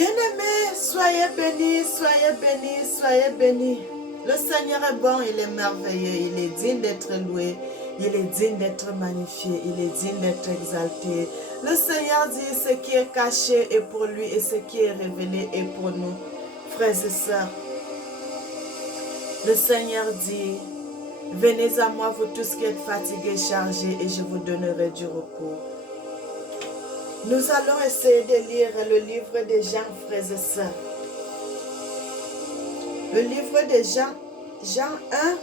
Bien-aimés, soyez bénis, soyez bénis, soyez bénis. Le Seigneur est bon, il est merveilleux, il est digne d'être loué, il est digne d'être magnifié, il est digne d'être exalté. Le Seigneur dit ce qui est caché est pour lui et ce qui est révélé est pour nous. Frères et sœurs, le Seigneur dit, venez à moi vous tous qui êtes fatigués, chargés et je vous donnerai du repos. Nous allons essayer de lire le livre de Jean, frères et sœurs. Le livre de Jean, Jean 1.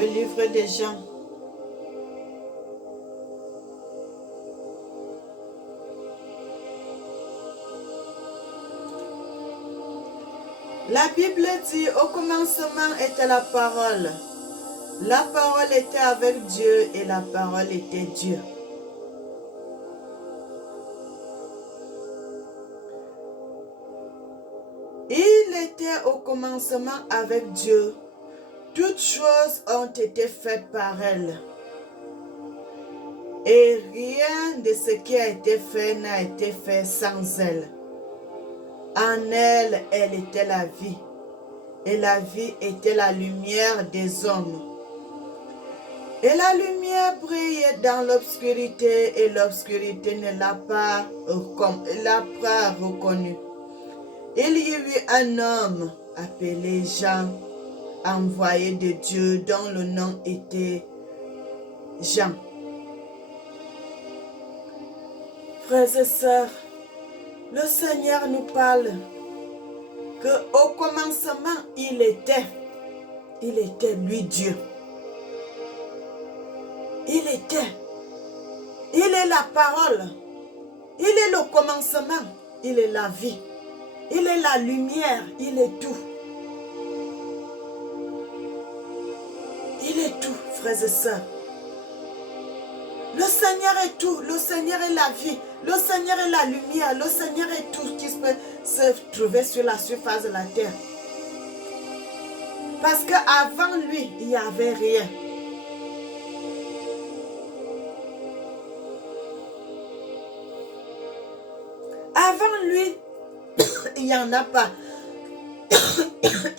Le livre de Jean. La Bible dit, au commencement était la parole. La parole était avec Dieu et la parole était Dieu. Il était au commencement avec Dieu. Toutes choses ont été faites par elle. Et rien de ce qui a été fait n'a été fait sans elle. En elle, elle était la vie. Et la vie était la lumière des hommes. Et la lumière brillait dans l'obscurité et l'obscurité ne l'a pas reconnue. Il y eut un homme appelé Jean, envoyé de Dieu, dont le nom était Jean. Frères et sœurs, le Seigneur nous parle qu'au commencement, il était lui Dieu. Il est la parole, il est le commencement, il est la vie, il est la lumière, il est tout. Il est tout, frères et sœurs. Le Seigneur est tout, le Seigneur est la vie, le Seigneur est la lumière, le Seigneur est tout qui peut se trouver sur la surface de la terre. Parce qu'avant lui, il n'y avait rien. Avant lui, il n'y en a pas.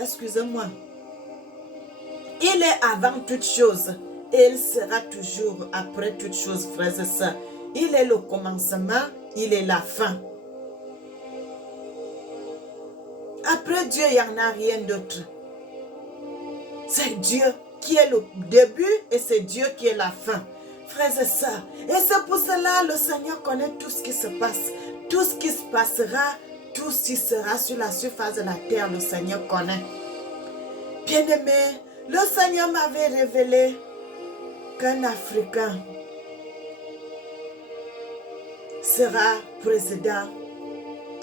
Excusez-moi. Il est avant toute chose et il sera toujours après toute chose, frères et sœurs. Il est le commencement, il est la fin. Après Dieu, il n'y en a rien d'autre. C'est Dieu qui est le début et c'est Dieu qui est la fin. Frères et sœurs, et c'est pour cela le Seigneur connaît tout ce qui se passe. Tout ce qui se passera, tout ce qui sera sur la surface de la terre, le Seigneur connaît. Bien-aimé, le Seigneur m'avait révélé qu'un Africain sera président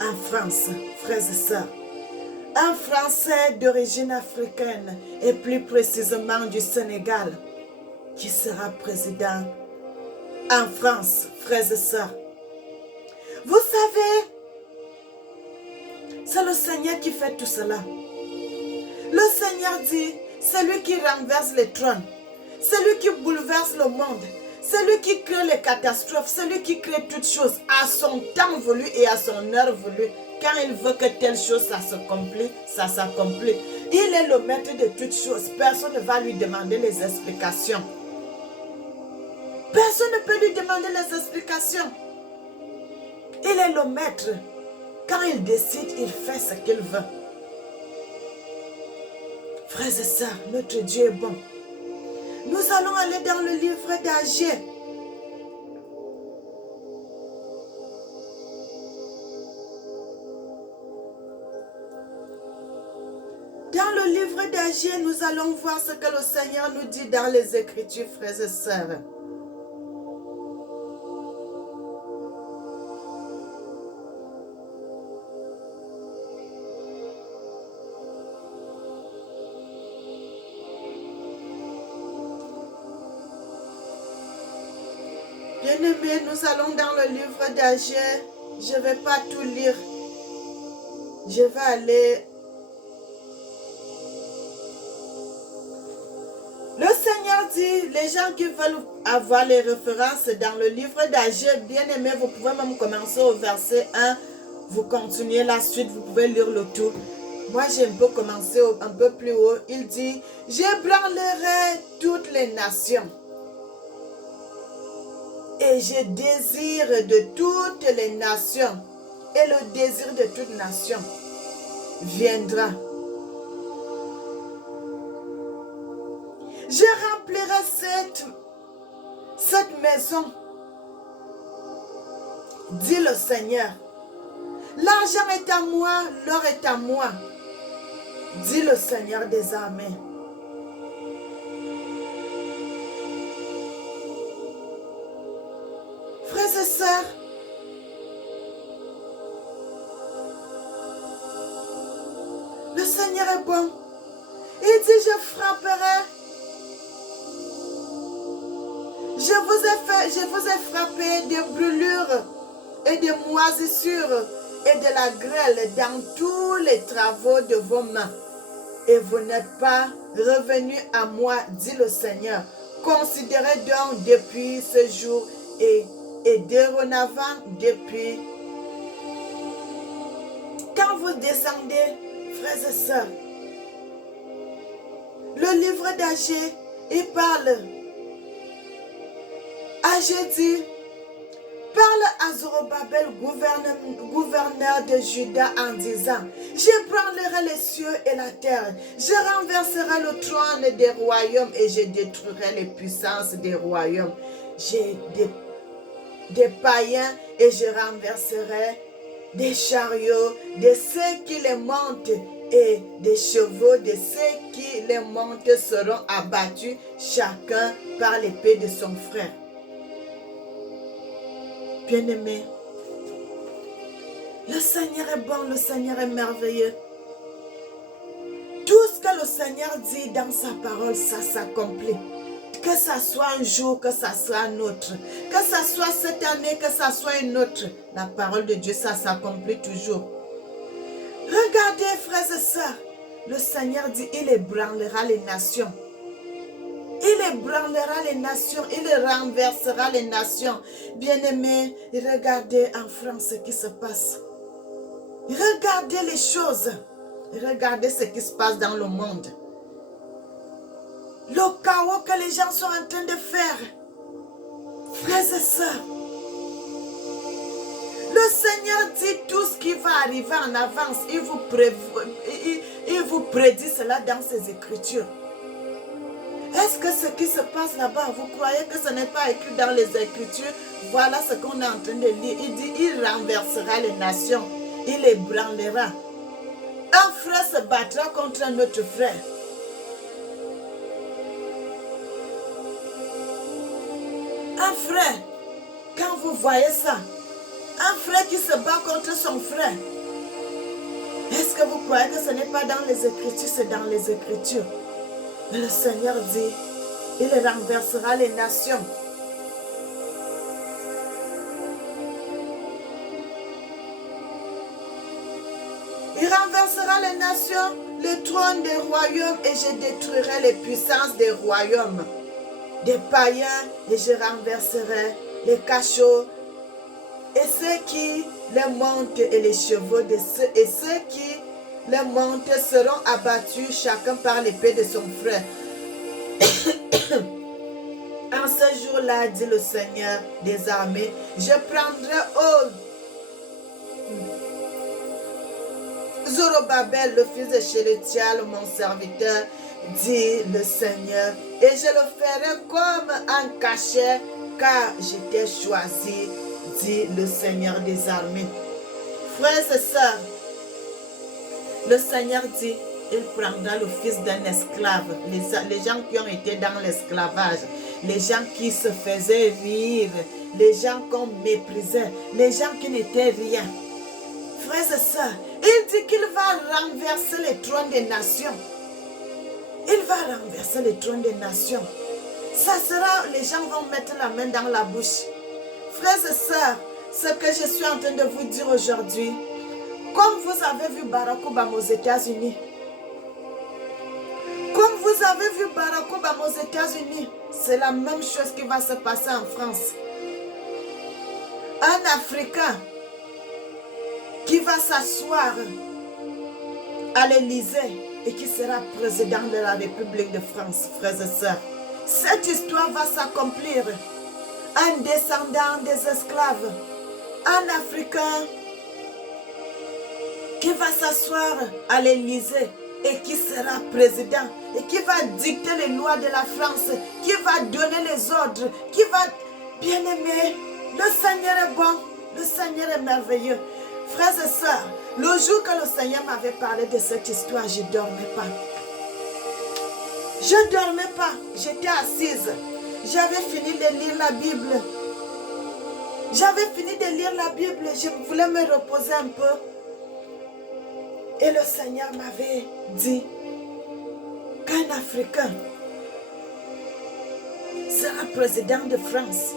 en France, frères et sœurs. Un Français d'origine africaine et plus précisément du Sénégal qui sera président en France, frères et sœurs. Vous savez, c'est le Seigneur qui fait tout cela. Le Seigneur dit, c'est lui qui renverse les trônes, c'est lui qui bouleverse le monde, c'est lui qui crée les catastrophes, c'est lui qui crée toutes choses à son temps voulu et à son heure voulue. Quand il veut que telle chose ça s'accomplit. Il est le maître de toutes choses. Personne ne va lui demander les explications. Personne ne peut lui demander les explications. Il est le maître. Quand il décide, il fait ce qu'il veut. Frères et sœurs, notre Dieu est bon. Nous allons aller dans le livre d'Agée. Dans le livre d'Agée, nous allons voir ce que le Seigneur nous dit dans les Écritures, frères et sœurs. Bien-aimés, nous allons dans le livre d'Agée. Je ne vais pas tout lire. Je vais aller. Le Seigneur dit, les gens qui veulent avoir les références dans le livre d'Agé, bien aimé, vous pouvez même commencer au verset 1. Vous continuez la suite, vous pouvez lire le tout. Moi, j'ai un peu commencé un peu plus haut. Il dit, j'ébranlerai toutes les nations. Et je désire de toutes les nations. Et le désir de toute nation viendra. Je remplirai cette maison, dit le Seigneur. L'argent est à moi, l'or est à moi, dit le Seigneur des armées. Frères et sœurs, le Seigneur est bon. Il dit, je frapperai. Je vous ai frappé des brûlures et des moisissures et de la grêle dans tous les travaux de vos mains. Et vous n'êtes pas revenus à moi, dit le Seigneur. Considérez donc depuis ce jour et dorénavant depuis. Quand vous descendez, frères et sœurs, le livre d'Agé, il parle. Agé dit, parle à Zorobabel, gouverneur de Juda, en disant, j'ébranlerai les cieux et la terre, je renverserai le trône des royaumes et je détruirai les puissances des royaumes. J'ai des païens et je renverserai des chariots de ceux qui les montent et des chevaux de ceux qui les montent seront abattus chacun par l'épée de son frère. Bien-aimé, le Seigneur est bon, le Seigneur est merveilleux. Tout ce que le Seigneur dit dans sa parole, ça s'accomplit. Que ça soit un jour, que ça soit un autre. Que ça soit cette année, que ça soit une autre. La parole de Dieu, ça s'accomplit toujours. Regardez, frères et sœurs, le Seigneur dit, il ébranlera les nations. Il ébranlera les nations, il renversera les nations. Bien-aimés, regardez en France ce qui se passe. Regardez les choses. Regardez ce qui se passe dans le monde. Le chaos que les gens sont en train de faire. Frères et sœurs, le Seigneur dit tout ce qui va arriver en avance. Il vous prédit cela dans ses Écritures. Est-ce que ce qui se passe là-bas, vous croyez que ce n'est pas écrit dans les Écritures? Voilà ce qu'on est en train de lire. Il dit, il renversera les nations. Il ébranlera. Un frère se battra contre un autre frère. Un frère, quand vous voyez ça, un frère qui se bat contre son frère, est-ce que vous croyez que ce n'est pas dans les Écritures, c'est dans les Écritures? Mais le Seigneur dit, il renversera les nations. Il renversera les nations, le trône des royaumes, et je détruirai les puissances des royaumes. Des païens, et je renverserai les cachots, et ceux qui les montent, et les chevaux de ceux, et ceux qui les montent seront abattus chacun par l'épée de son frère. En ce jour-là, dit le Seigneur des armées, je prendrai Zorobabel, le fils de Shealtiel, mon serviteur, dit le Seigneur, et je le ferai comme un cachet, car je t'ai choisi, dit le Seigneur des armées. Frères et sœurs, le Seigneur dit, il prendra le fils d'un esclave, les gens qui ont été dans l'esclavage, les gens qui se faisaient rire, les gens qu'on méprisait, les gens qui n'étaient rien. Frères et sœurs, il dit qu'il va renverser les trônes des nations. Il va renverser les trônes des nations. Ça sera, les gens vont mettre la main dans la bouche. Frères et sœurs, ce que je suis en train de vous dire aujourd'hui, comme vous avez vu Barack Obama aux États-Unis, comme vous Vous avez vu Barack Obama aux États-Unis. C'est la même chose qui va se passer en France. Un Africain qui va s'asseoir à l'Élysée et qui sera président de la République de France, frères et sœurs. Cette histoire va s'accomplir. Un descendant des esclaves, un Africain qui va s'asseoir à l'Élysée et qui sera président et qui va dicter les lois de la France, qui va donner les ordres, qui va... Bien-aimé, le Seigneur est bon, le Seigneur est merveilleux. Frères et sœurs, le jour que le Seigneur m'avait parlé de cette histoire, je ne dormais pas. Je ne dormais pas, j'étais assise. J'avais fini de lire la Bible. J'avais fini de lire la Bible, je voulais me reposer un peu. Et le Seigneur m'avait dit qu'un Africain sera président de France.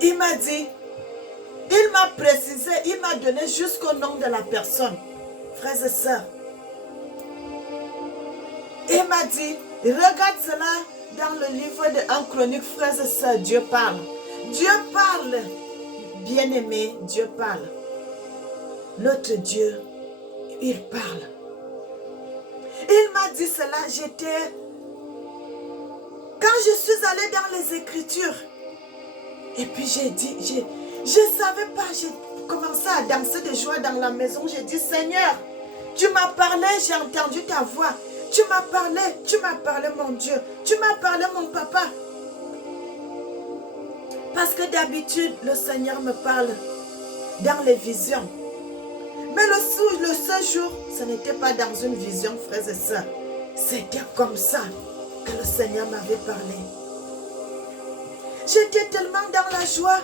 Il m'a dit, il m'a précisé, il m'a donné jusqu'au nom de la personne. Frères et sœurs. Il m'a dit, regarde cela dans le livre de 1 Chronique, frères et sœurs, Dieu parle. Dieu parle. Bien-aimé, Dieu parle. Notre Dieu, il parle. Il m'a dit cela, j'étais... Quand je suis allée dans les Écritures, et puis j'ai dit, je ne savais pas, j'ai commencé à danser de joie dans la maison. J'ai dit, Seigneur, tu m'as parlé, j'ai entendu ta voix. Tu m'as parlé mon Dieu. Tu m'as parlé mon papa. Parce que d'habitude, le Seigneur me parle dans les visions. Mais le seul jour, ce n'était pas dans une vision, frères et sœurs. C'était comme ça que le Seigneur m'avait parlé. J'étais tellement dans la joie.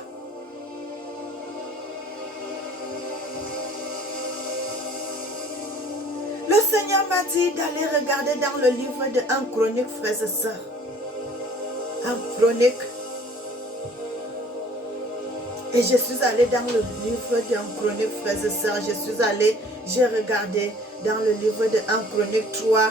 Le Seigneur m'a dit d'aller regarder dans le livre de 1 Chronique, frères et sœurs. 1 Chronique. Et je suis allée dans le livre de 1 Chronique, frères et sœurs. Je suis allée, j'ai regardé dans le livre de 1 Chronique 3.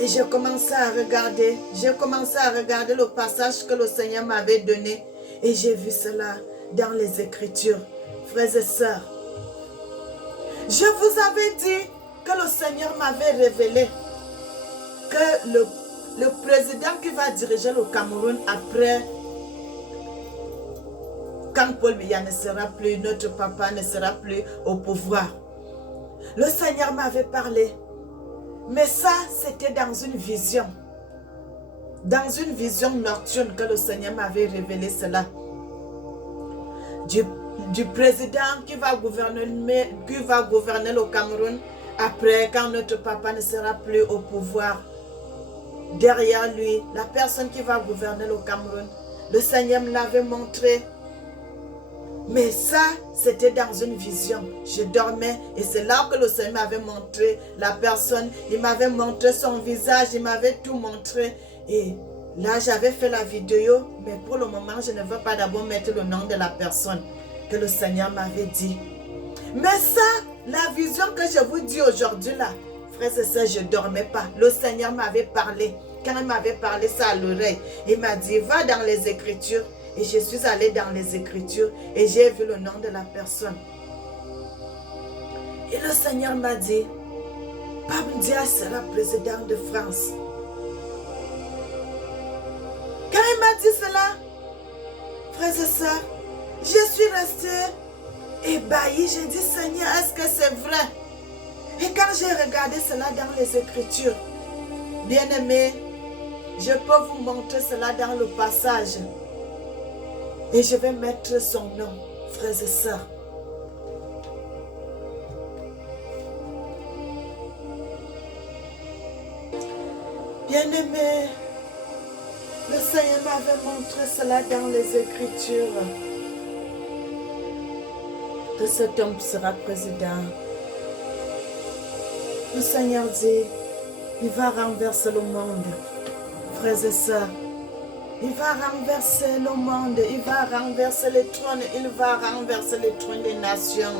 Et j'ai commencé à regarder. J'ai commencé à regarder le passage que le Seigneur m'avait donné. Et j'ai vu cela dans les Écritures. Frères et sœurs. Je vous avais dit que le Seigneur m'avait révélé que le président qui va diriger le Cameroun après, quand Paul Biya ne sera plus, notre papa ne sera plus au pouvoir. Le Seigneur m'avait parlé. Mais ça, c'était dans une vision. Dans une vision nocturne que le Seigneur m'avait révélé cela. Du président qui va gouverner le Cameroun après, quand notre papa ne sera plus au pouvoir. Derrière lui, la personne qui va gouverner le Cameroun, le Seigneur me l'avait montré. Mais ça, c'était dans une vision. Je dormais et c'est là que le Seigneur m'avait montré la personne. Il m'avait montré son visage, il m'avait tout montré. Et là, j'avais fait la vidéo, mais pour le moment, je ne veux pas d'abord mettre le nom de la personne que le Seigneur m'avait dit. Mais ça, la vision que je vous dis aujourd'hui là, frères et sœurs, je ne dormais pas. Le Seigneur m'avait parlé. Quand il m'avait parlé ça à l'oreille, il m'a dit, va dans les Écritures. Et je suis allée dans les Écritures et j'ai vu le nom de la personne. Et le Seigneur m'a dit, Pam Dia sera président de France. Quand il m'a dit cela, frères et sœurs, je suis restée ébahie. J'ai dit, Seigneur, est-ce que c'est vrai? Et quand j'ai regardé cela dans les Écritures, bien-aimés, je peux vous montrer cela dans le passage. Et je vais mettre son nom, frères et sœurs. Bien-aimés, le Seigneur m'avait montré cela dans les Écritures. Que cet homme sera président. Le Seigneur dit, il va renverser le monde, frères et sœurs. Il va renverser le monde, il va renverser les trônes, il va renverser les trônes des nations.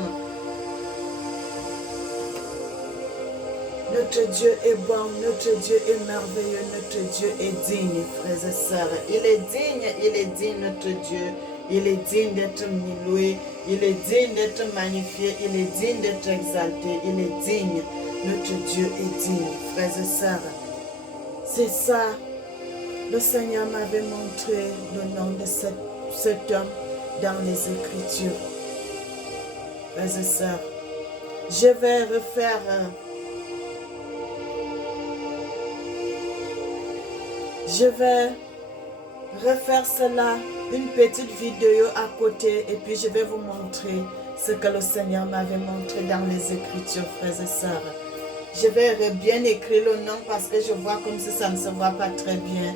Notre Dieu est bon, notre Dieu est merveilleux, notre Dieu est digne, frères et sœurs. Il est digne, notre Dieu. Il est digne d'être loué, il est digne d'être magnifié, il est digne d'être exalté, il est digne. Notre Dieu est digne, frères et sœurs. C'est ça. Le Seigneur m'avait montré le nom de cet homme dans les Écritures. Frères et sœurs, je vais refaire cela, une petite vidéo à côté, et puis je vais vous montrer ce que le Seigneur m'avait montré dans les Écritures, frères et sœurs. Je vais bien écrire le nom parce que je vois comme si ça ne se voit pas très bien.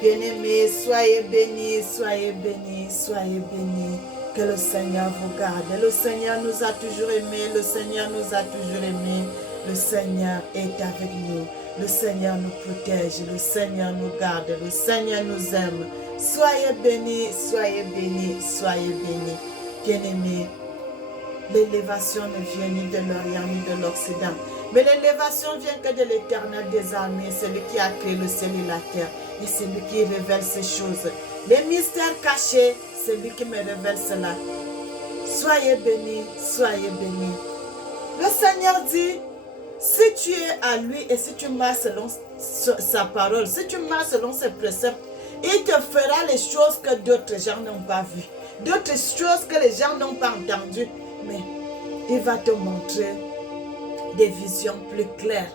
Bien-aimés, soyez bénis, soyez bénis, soyez bénis. Que le Seigneur vous garde. Le Seigneur nous a toujours aimés, le Seigneur nous a toujours aimés. Le Seigneur est avec nous. Le Seigneur nous protège, le Seigneur nous garde, le Seigneur nous aime. Soyez bénis, soyez bénis, soyez bénis. Bien-aimés, l'élévation ne vient ni de l'Orient ni de l'Occident. Mais l'élévation vient que de l'Éternel des armées, celui qui a créé le ciel et la terre. Et c'est lui qui révèle ces choses. Les mystères cachés, c'est lui qui me révèle cela. Soyez bénis, soyez bénis. Le Seigneur dit, si tu es à lui et si tu marches selon sa parole, si tu marches selon ses préceptes, il te fera les choses que d'autres gens n'ont pas vues. D'autres choses que les gens n'ont pas entendues. Mais il va te montrer des visions plus claires.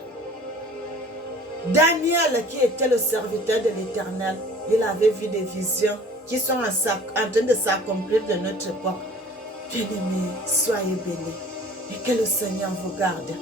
Daniel, qui était le serviteur de l'Éternel, il avait vu des visions qui sont en train de s'accomplir de notre époque. Bien-aimés, soyez bénis et que le Seigneur vous garde.